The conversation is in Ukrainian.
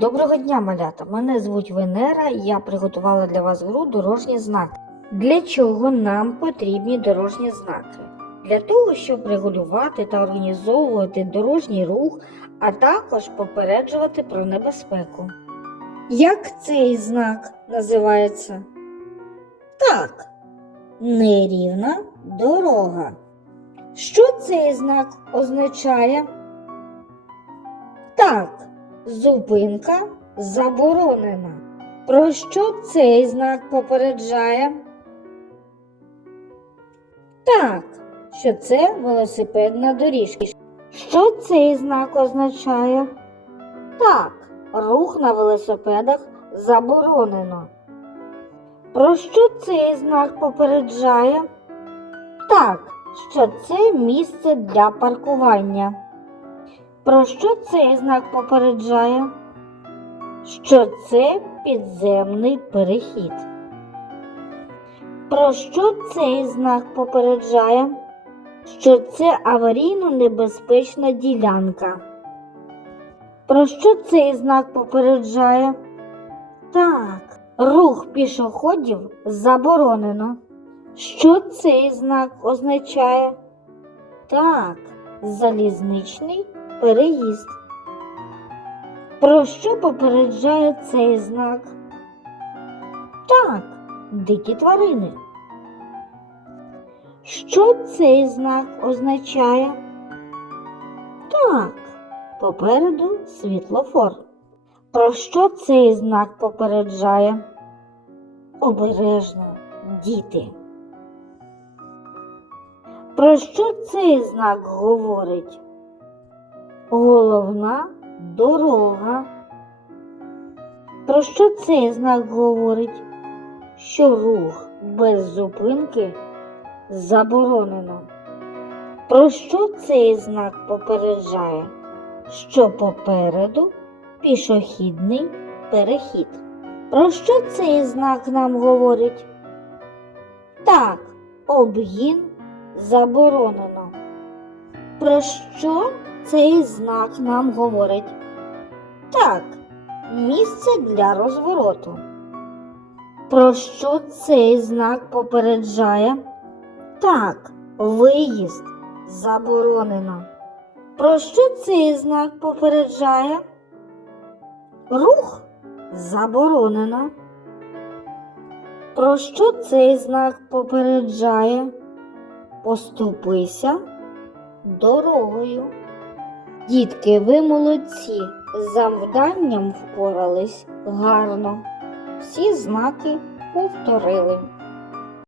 Доброго дня, малята! Мене звуть Венера, і я приготувала для вас гру дорожні знаки. Для чого нам потрібні дорожні знаки? Для того, щоб регулювати та організовувати дорожній рух, а також попереджувати про небезпеку. Як цей знак називається? Так, нерівна дорога. Що цей знак означає? Так, зупинка заборонена. Про що цей знак попереджає? Так, що це велосипедна доріжка. Що цей знак означає? Так, рух на велосипедах заборонено. Про що цей знак попереджає? Так, що це місце для паркування. Про що цей знак попереджає? Що це підземний перехід. Про що цей знак попереджає? Що це аварійно небезпечна ділянка. Про що цей знак попереджає? Так, рух пішоходів заборонено. Що цей знак означає? Так, залізничний переїзд. Про що попереджає цей знак? Так, дикі тварини. Що цей знак означає? Так, попереду світлофор. Про що цей знак попереджає? Обережно, діти. Про що цей знак говорить? Головна дорога. Про що цей знак говорить? Що рух без зупинки заборонено. Про що цей знак попереджає? Що попереду пішохідний перехід. Про що цей знак нам говорить? Так, обгін заборонено. Про що цей знак нам говорить? Так, місце для розвороту. Про що цей знак попереджає? Так, виїзд заборонено. Про що цей знак попереджає? Рух заборонено. Про що цей знак попереджає? Поступися дорогою. Дітки, ви молодці, з завданням впорались гарно. Всі знаки повторили.